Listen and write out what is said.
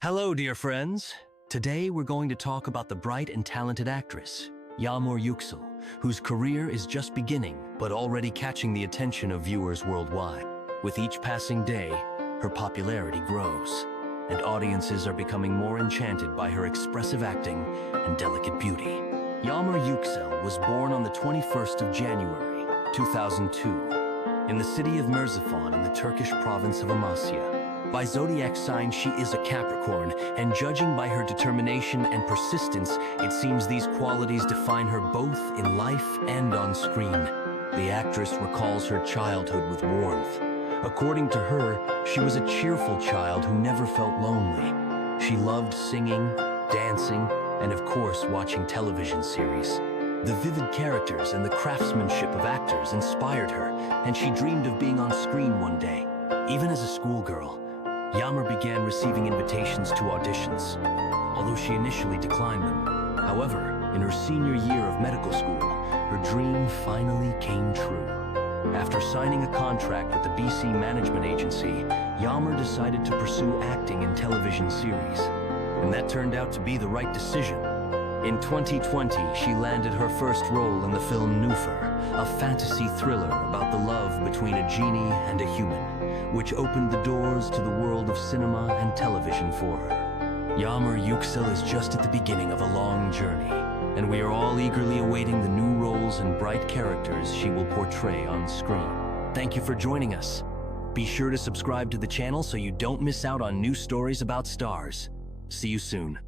Hello, dear friends. Today we're going to talk about the bright and talented actress, Yagmur Yuksel, whose career is just beginning but already catching the attention of viewers worldwide. With each passing day, her popularity grows, and audiences are becoming more enchanted by her expressive acting and delicate beauty. Yagmur Yuksel was born on the 21st of January, 2002, in the city of Merzifon'u in the Turkish province of Amasya. By zodiac sign, she is a Capricorn, and judging by her determination and persistence, it seems these qualities define her both in life and on screen. The actress recalls her childhood with warmth. According to her, she was a cheerful child who never felt lonely. She loved singing, dancing, and of course watching television series. The vivid characters and the craftsmanship of actors inspired her, and she dreamed of being on screen one day. Even as a schoolgirl, Yagmur began receiving invitations to auditions, although she initially declined them. However, in her senior year of medical school, her dream finally came true. After signing a contract with the BC Management Agency, Yagmur decided to pursue acting in television series, and that turned out to be the right decision. In 2020, she landed her first role in the film Nufar, a fantasy thriller about the love between a genie and a human, which opened the doors to the world of cinema and television for her. Yagmur Yuksel is just at the beginning of a long journey, and we are all eagerly awaiting the new roles and bright characters she will portray on screen. Thank you for joining us. Be sure to subscribe to the channel so you don't miss out on new stories about stars. See you soon.